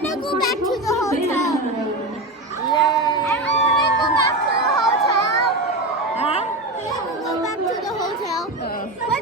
wanna go back to the hotel. I wanna go back to the hotel. Ha? I wanna go back to the hotel.